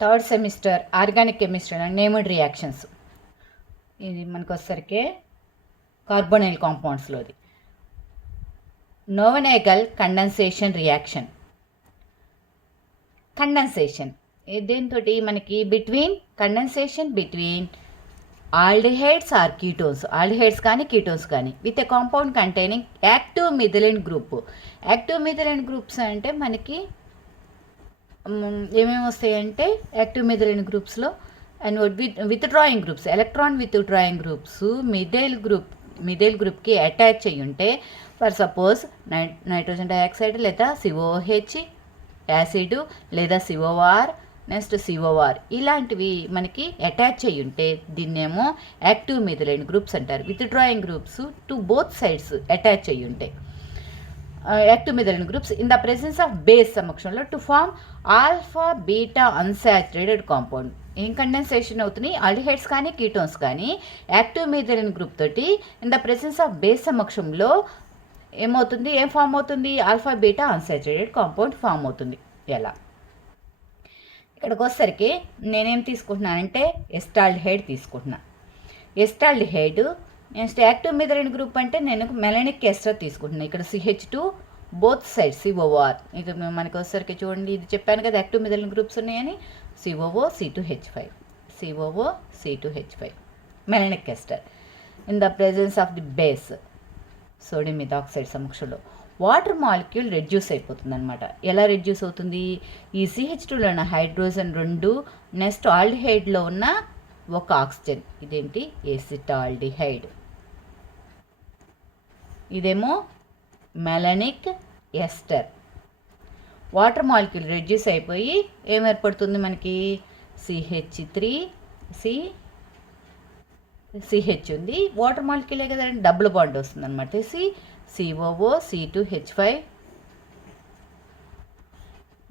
Third semester organic chemistry and named reactions. ఇది మనకు వచ్చేసరికి కార్బోనైల్ కాంపౌండ్స్లోది. Knoevenagel condensation reaction. కండెన్సేషన్ దేంతో మనకి condensation between aldehydes or ketones, aldehydes కానీ కీటోన్స్ కానీ with a compound containing active methylene group. Active methylene groups అంటే మనకి ఏమేమి వస్తాయంటే యాక్టివ్ మిథిలిన్ గ్రూప్స్లో and withdrawing groups, electron withdrawing groups methyl గ్రూప్కి అటాచ్ అయ్యి ఉంటే, ఫర్ సపోజ్ నైట్రోజన్ డైఆక్సైడ్ లేదా సిఓహెచ్ యాసిడ్ లేదా సిఓఆర్, నెక్స్ట్ సిఓఆర్ ఇలాంటివి మనకి అటాచ్ అయ్యి ఉంటే దీన్నేమో యాక్టివ్ మిథైల్ గ్రూప్స్ అంటారు. Withdrawing groups to both sides attach అయ్యి ఉంటాయి. Active methyl groups in the presence of base సమక్షంలో to form alpha beta unsaturated compound. ఏం కండెన్సేషన్ అవుతున్నాయి? ఆల్డిహైడ్స్ కానీ కీటోన్స్ కానీ యాక్టివ్ మిథైల్ గ్రూప్ తోటి in the presence of base సమక్షంలో ఏమవుతుంది? ఏం ఫామ్ అవుతుంది? Alpha beta unsaturated compound form అవుతుంది. ఎలా? ఇక్కడికి వచ్చేసరికి నేనేం తీసుకుంటున్నానంటే ఎస్టాల్డిహైడ్ తీసుకుంటున్నాను. Acetaldehyde next active methyl group అంటే నేను మెలనిక్ ఎస్టర్ తీసుకుంటున్నాను. ఇక్కడ CH2 బోత్ సైడ్ COR. ఇక మనకి వచ్చేసరికి చూడండి, ఇది చెప్పాను కదా యాక్టివ్ మిథైల్ గ్రూప్స్ ఉన్నాయని. COO C2H5 malonic ester in the presence of the base sodium methoxide సమక్షంలో వాటర్ మాలిక్యూల్ రెడ్యూస్ అయిపోతుంది అనమాట. ఎలా రెడ్యూస్ అవుతుంది? ఈ CH2లో ఉన్న హైడ్రోజన్ 2, నెక్స్ట్ ఆల్డిహైడ్లో ఉన్న ఒక ఆక్సిజన్, ఇదేంటి ఎసిటాల్డిహైడ్, ఇదేమో మెలనిక్ ఎస్టర్. వాటర్ మాలిక్యూల్ రెడ్యూస్ అయిపోయి ఏం ఏర్పడుతుంది మనకి? CH ఉంది, వాటర్ మాలిక్యూలే కదండి, డబుల్ బాండ్ వస్తుంది అనమాట. COO C2H5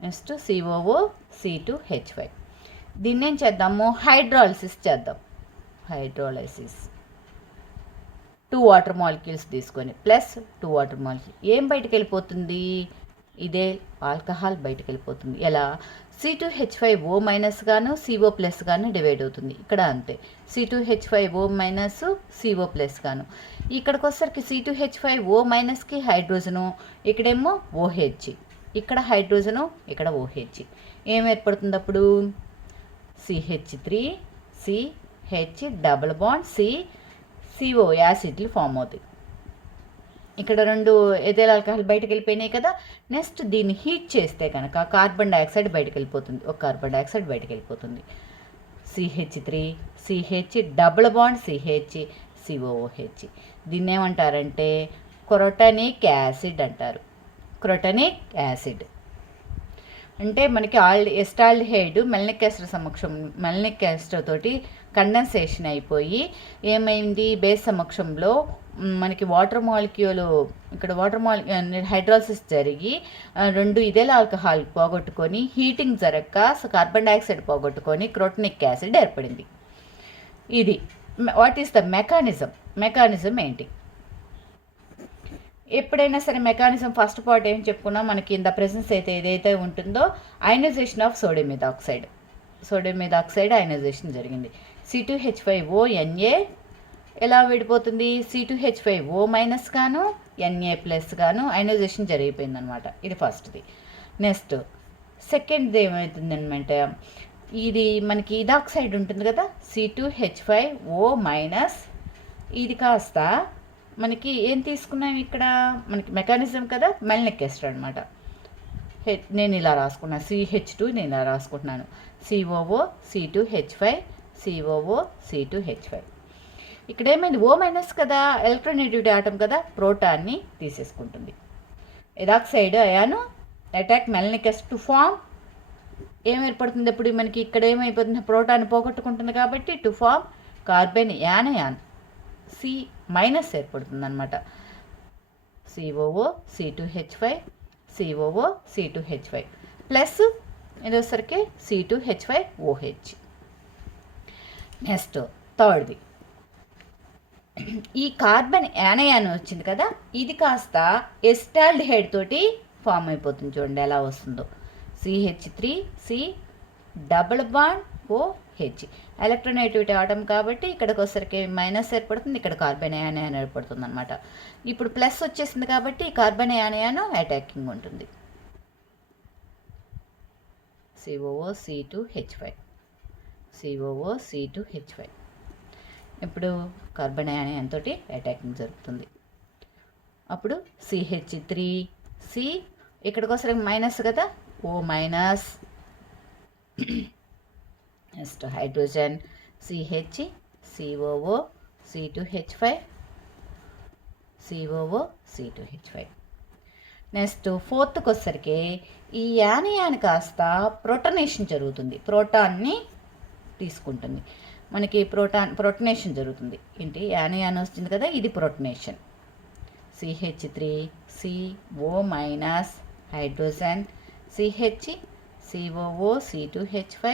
next COO C2H5. దీన్ని ఏం చేద్దాము? హైడ్రాలిసిస్ చేద్దాం. హైడ్రాలైసిస్ 2 వాటర్ మాలిక్యూల్స్ తీసుకొని ప్లస్ 2 వాటర్ మాలిక్యూల్ ఏం బయటకు వెళ్ళిపోతుంది? ఇదే ఆల్కహాల్ బయటకు వెళ్ళిపోతుంది. ఎలా? C2H5O మైనస్ గాను CO ప్లస్ గాను డివైడ్ అవుతుంది. ఇక్కడ అంతే, C2H5O మైనస్ CO ప్లస్ గాను. ఇక్కడికి వచ్చేసరికి C2H5O మైనస్కి హైడ్రోజను, ఇక్కడేమో OH, ఇక్కడ హైడ్రోజను, ఇక్కడ OH. ఏం ఏర్పడుతుంది అప్పుడు? CH3 CH double bond CO యాసిడ్లు ఫామ్ అవుతాయి. ఇక్కడ 2 ఎథైల్ ఆల్కహాల్ బయటకు వెళ్ళిపోయినాయి కదా. నెక్స్ట్ దీన్ని హీట్ చేస్తే కనుక కార్బన్ డైఆక్సైడ్ బయటకు వెళ్ళిపోతుంది, ఒక కార్బన్ డైఆక్సైడ్ బయటకు వెళ్ళిపోతుంది. CH3 CH double bond CH COOH. దీన్ని ఏమంటారంటే క్రోటనిక్ యాసిడ్ అంటారు. క్రోటనిక్ యాసిడ్ అంటే మనకి ఎస్టాల్డిహైడ్ మెలనిక్ ఎస్టర్ తోటి కండెన్సేషన్ అయిపోయి ఏమైంది? బేస్ సమక్షంలో మనకి వాటర్ మాలిక్యూల్, ఇక్కడ హైడ్రాలసిస్ జరిగి 2 ఇథైల్ ఆల్కహాల్ పోగొట్టుకొని హీటింగ్ జరగక కార్బన్ డైఆక్సైడ్ పోగొట్టుకొని క్రోటనిక్ యాసిడ్ ఏర్పడింది. ఇది వాట్ ఈస్ ద మెకానిజం ఏంటి? ఎప్పుడైనా సరే మెకానిజం ఫస్ట్ పార్ట్ ఏం చెప్పుకున్నా మనకి ఇన్ ద ప్రెసెన్స్ అయితే ఏదైతే ఉంటుందో ionisation of sodium methoxide ionisation జరిగింది. C2H5O Na ఎలా విడిపోతుంది? C2H5O మైనస్ గాను Na ప్లస్ గాను అయనైజేషన్ జరిగిపోయింది అనమాట. ఇది ఫస్ట్ది. నెక్స్ట్ సెకండ్ది ఏమవుతుందనమాట, ఇది మనకి ఇథాక్సైడ్ ఉంటుంది కదా, C2H5O మైనస్, ఇది కాస్త మనకి ఏం తీసుకున్నాం ఇక్కడ? మనకి మెకానిజం కదా, మెలనిక్ ఎస్టర్ అనమాట. నేను ఇలా రాసుకున్నాను, CH2 నేను ఇలా రాసుకుంటున్నాను, COO C2H5 ఇక్కడ ఏమైంది? O మైనస్ కదా, ఎలక్ట్రోనెగటివిటీ ఆటం కదా, ప్రోటాన్ని తీసేసుకుంటుంది. Ethoxide ion attack malonic ester to form ఏం ఏర్పడుతుంది? అప్పుడు మనకి ఇక్కడ ఏమైపోతుంది? ప్రోటాన్ పోగొట్టుకుంటుంది కాబట్టి to form carbon anion C minus ఏర్పడుతుంది అనమాట. COO C2H5 ప్లస్ ఇది వచ్చేసరికి C2H5OH. నెక్స్ట్ థర్డ్ది, ఈ కార్బన్ యానయాన్ వచ్చింది కదా, ఇది కాస్త ఎస్టాల్డిహైడ్ తోటి ఫామ్ అయిపోతుంది. చూడండి ఎలా వస్తుందో. CH3 double bond OH. Electronegativity atom కాబట్టి ఇక్కడికి వచ్చరికి మైనస్ ఏర్పడుతుంది, ఇక్కడ కార్బన్ అయాన్ ఏర్పడుతుంది అనమాట. ఇప్పుడు ప్లస్ వచ్చేసింది కాబట్టి కార్బన్ అయాన్ అటాకింగ్ ఉంటుంది. COO(C2H5). COO(C2H5). ఇప్పుడు కార్బన్ అయాన్ తోటి అటాకింగ్ జరుగుతుంది. అప్పుడు CH3C, ఇక్కడికి వచ్చరికి మైనస్ కదా, O-. Next hydrogen CH, COO, C2H5, COO, C2H5. Next ఫోర్త్కి వచ్చరికి ఈ యానియాన్ కాస్త ప్రోటనేషన్ జరుగుతుంది, ప్రోటాన్ని తీసుకుంటుంది. మనకి ప్రోటనేషన్ జరుగుతుంది. ఏంటి యానియాన్ వస్తుంది కదా, ఇది protonation. CH3CO- hydrogen CH, COO, C2H5,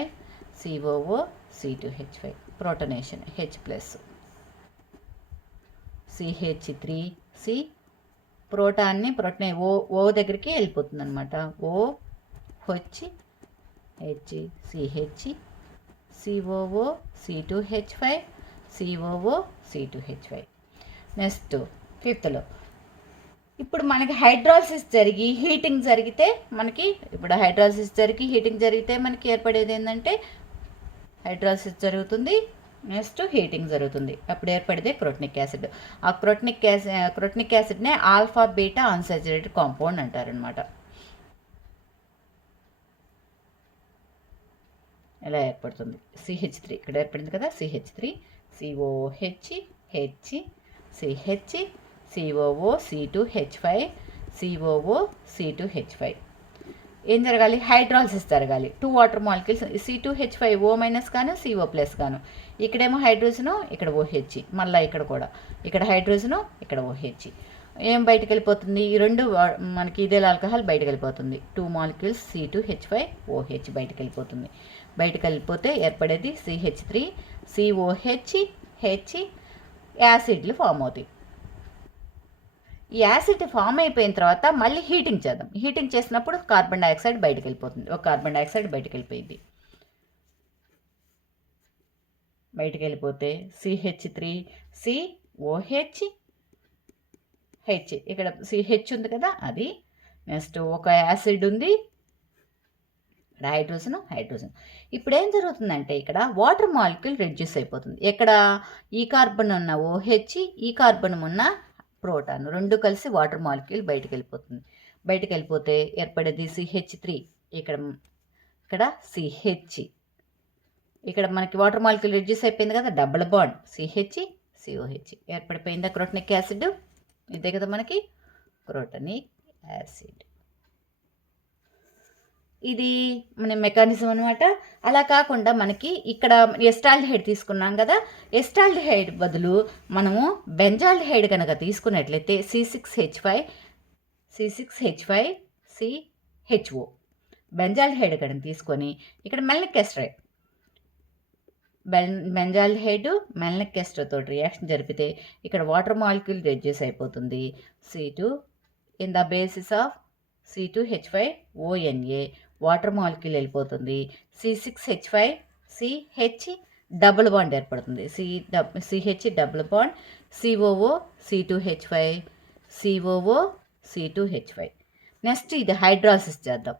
COO, C2H5 protonation H+. CH3C ప్రోటాన్ని ఓ దగ్గరికి వెళ్ళిపోతుంది అనమాట. OH, CH, COO, C2H5, COO, C2H5. Next ఫిఫ్త్లో ఇప్పుడు మనకి హైడ్రాలసిస్ జరిగి హీటింగ్ జరిగితే మనకి ఏర్పడేది ఏంటంటే హైడ్రాలసిస్ జరుగుతుంది, నెక్స్ట్ హీటింగ్ జరుగుతుంది. అప్పుడు ఏర్పడేదే క్రోటనిక్ యాసిడ్. ఆ క్రోటనిక్ యాసిడ్నే ఆల్ఫా బీటా అన్సాచురేటెడ్ కాంపౌండ్ అంటారనమాట. ఎలా ఏర్పడుతుంది? CH3 ఇక్కడ ఏర్పడింది కదా, CH3 COOH, CH, COO, C2H5, COO, C2H5. ఏం జరగాలి? హైడ్రాలసిస్ జరగాలి. 2 వాటర్ మాలిక్యూల్స్ C2H5O- గాను CO+ గాను. ఇక్కడేమో హైడ్రోజను, ఇక్కడ OH, మళ్ళీ ఇక్కడ కూడా ఇక్కడ హైడ్రోజను, ఇక్కడ OH. ఏం బయటకు వెళ్ళిపోతుంది? ఈ రెండు మనకి ఇదేల్ ఆల్కహాల్ బయటకు వెళ్ళిపోతుంది. 2 మాలిక్యూల్స్ C2H5OH బయటకు వెళ్ళిపోతుంది. బయటకు వెళ్ళిపోతే ఏర్పడేది CH3COH, యాసిడ్లు ఫామ్ అవుతాయి. ఈ యాసిడ్ ఫామ్ అయిపోయిన తర్వాత మళ్ళీ హీటింగ్ చేద్దాం. హీటింగ్ చేసినప్పుడు కార్బన్ డైఆక్సైడ్ బయటకు వెళ్ళిపోతుంది. ఒక కార్బన్ డైఆక్సైడ్ బయటకు వెళ్ళిపోయింది. బయటకు వెళ్ళిపోతే CH3COH, ఇక్కడ CH ఉంది కదా అది. నెక్స్ట్ ఒక యాసిడ్ ఉంది, హైడ్రోజన్. ఇప్పుడు ఏం జరుగుతుందంటే ఇక్కడ వాటర్ మాలిక్యూల్ రెడ్యూస్ అయిపోతుంది. ఎక్కడ? ఈ కార్బన్ ఉన్న OH, ఈ కార్బన్ ఉన్న ప్రోటాన్ రెండు కలిసి వాటర్ మాలిక్యూల్ బయటకు వెళ్ళిపోతుంది. బయటకు వెళ్ళిపోతే ఏర్పడేది CH3, ఇక్కడ CH, ఇక్కడ మనకి వాటర్ మాలిక్యూల్ రెడ్యూస్ అయిపోయింది కదా, డబుల్ బాండ్ CH, COH ఏర్పడిపోయిందా క్రోటనిక్ యాసిడ్. ఇదే కదా మనకి క్రోటనిక్ యాసిడ్. ఇది మన మెకానిజం అనమాట. అలా కాకుండా మనకి ఇక్కడ ఎస్టాల్డిహైడ్ తీసుకున్నాం కదా, ఎస్టాల్డిహైడ్ బదులు మనము బెంజాల్డిహైడ్ కనుక తీసుకున్నట్లయితే C6H5CHO బెంజాల్డిహైడ్ కనుక తీసుకొని ఇక్కడ మెల్నిక్ ఎస్టరైడ్ బెంజాల్డిహైడ్ మెల్నిక్ ఎస్టర్ తోటి రియాక్షన్ జరిపితే ఇక్కడ వాటర్ మాలిక్యూల్ రెడ్యూస్ అయిపోతుంది. C2 in the basis of C2H5ONA water molecule వెళ్ళిపోతుంది. C6H5CH డబుల్ బాండ్ ఏర్పడుతుంది. CH double bond COO C2H5 COO C2H5. Next ఇది హైడ్రాలసిస్ చేద్దాం.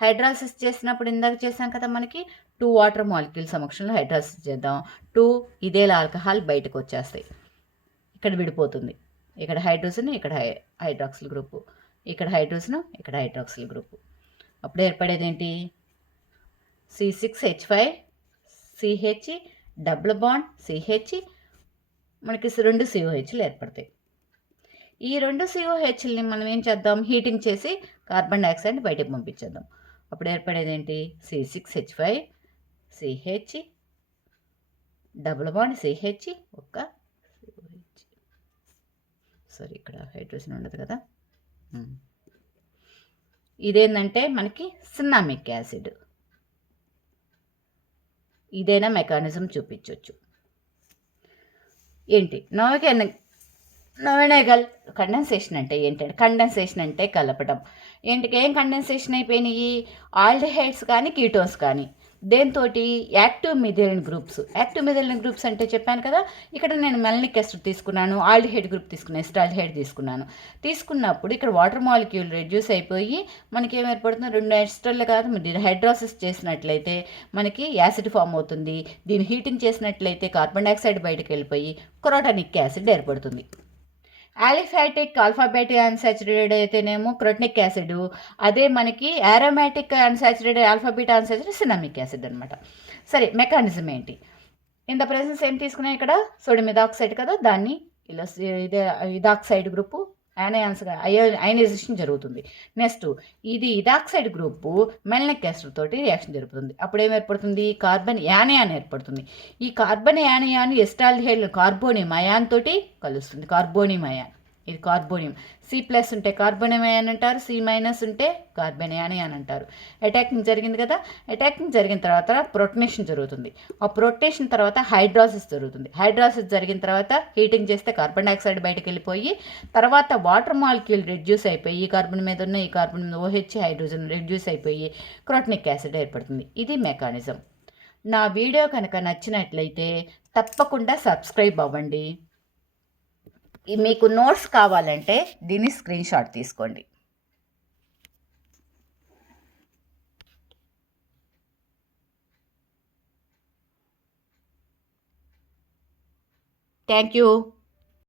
హైడ్రాలసిస్ చేసినప్పుడు ఇందాక చేసాం కదా, మనకి 2 వాటర్ మాలిక్యూల్ సమక్షంలో హైడ్రాలసిస్ చేద్దాం. 2 ఇదేల్ ఆల్కహాల్ బయటకు వచ్చేస్తాయి. ఇక్కడ విడిపోతుంది. ఇక్కడ హైడ్రోజన్, ఇక్కడ హైడ్రాక్సిల్ గ్రూపు, ఇక్కడ హైడ్రోజన్, ఇక్కడ హైడ్రాక్సిల్ గ్రూపు. అప్పుడు ఏర్పడేది ఏంటి? C6H5CH డబుల్ బాండ్ CH, మనకి 2 COHలు ఏర్పడతాయి. ఈ 2 COHల్ని మనం ఏం చేద్దాం? హీటింగ్ చేసి కార్బన్ డైఆక్సైడ్ బయటకు పంపించేద్దాం. అప్పుడు ఏర్పడేది ఏంటి? C6H5CH డబుల్ బాండ్ CH, ఒక COH. సారీ, ఇక్కడ హైడ్రోజన్ ఉండదు కదా. ఇదేంటంటే మనకి సినామిక్ యాసిడ్. ఇదైనా మెకానిజం చూపించవచ్చు. ఏంటి? నోవెనగల్ కండెన్సేషన్ అంటే ఏంటంటే, కండెన్సేషన్ అంటే కలపడం. ఏం కండెన్సేషన్ అయిపోయినాయి? ఆల్డిహైడ్స్ కానీ కీటోన్స్ కానీ దేంతోటి యాక్టివ్ మిథైలిన్ గ్రూప్స్ అంటే చెప్పాను కదా, ఇక్కడ నేను మెలనిక్ ఎస్టర్ తీసుకున్నాను, ఆల్డిహైడ్ గ్రూప్ తీసుకున్నాను, ఎస్టాల్డిహైడ్ తీసుకున్నప్పుడు ఇక్కడ వాటర్ మాలిక్యూల్ రెడ్యూస్ అయిపోయి మనకి ఏం ఏర్పడుతుంది, 2 ఎస్టర్లు కాదు హైడ్రాసిస్ చేసినట్లయితే మనకి యాసిడ్ ఫామ్ అవుతుంది. దీన్ని హీటింగ్ చేసినట్లయితే కార్బన్ డైఆక్సైడ్ బయటకు వెళ్ళిపోయి క్రోటానిక్ యాసిడ్ ఏర్పడుతుంది. ఆలిఫాటిక్ ఆల్ఫాబెటిక్ అన్సాచురేటెడ్ అయితేనేమో క్రోటనిక్ యాసిడ్, అదే మనకి aromatic unsaturated alphabet unsaturated cinnamic acid అనమాట. సరే, మెకానిజం ఏంటి? ఇన్ ద ప్రెసెన్స్ ఏం తీసుకున్నాం ఇక్కడ, సోడియం ఇథాక్సైడ్ కదా, దాన్ని ఇలా ఇథాక్సైడ్ గ్రూపు అయనైజేషన్ జరుగుతుంది. నెక్స్ట్ ఇది ఇథాక్సైడ్ గ్రూపు మెలనిక్ ఎస్టర్ తోటి రియాక్షన్ జరుగుతుంది. అప్పుడు ఏం ఏర్పడుతుంది, కార్బన్ యానయాన్ ఏర్పడుతుంది. ఈ కార్బన్ యానయాన్ ఎస్టాల్డిహైడ్ కార్బోనియం అయాన్ తోటి కలుస్తుంది, కార్బోనియం అయాన్. ఇది కార్బోనియం. C+ ఉంటే కార్బోనియం అయాన్ అంటారు, C- ఉంటే కార్బన్ యానయాన్ అంటారు. అటాకింగ్ జరిగింది కదా, అటాకింగ్ జరిగిన తర్వాత ప్రొటనేషన్ జరుగుతుంది. ఆ ప్రొటనేషన్ తర్వాత హైడ్రాసిస్ జరుగుతుంది. హైడ్రాసిస్ జరిగిన తర్వాత హీటింగ్ చేస్తే కార్బన్ డైఆక్సైడ్ బయటకు వెళ్ళిపోయి తర్వాత వాటర్ మాలిక్యూల్ రెడ్యూస్ అయిపోయి ఈ కార్బన్ మీద ఉన్న ఈ కార్బన్ మీద OH హైడ్రోజన్ రెడ్యూస్ అయిపోయి క్రోటనిక్ యాసిడ్ ఏర్పడుతుంది. ఇది మెకానిజం. నా వీడియో కనుక నచ్చినట్లయితే తప్పకుండా సబ్స్క్రైబ్ అవ్వండి. మీకు నోట్స్ కావాలంటే దీన్ని స్క్రీన్ షాట్ తీసుకోండి. Thank you.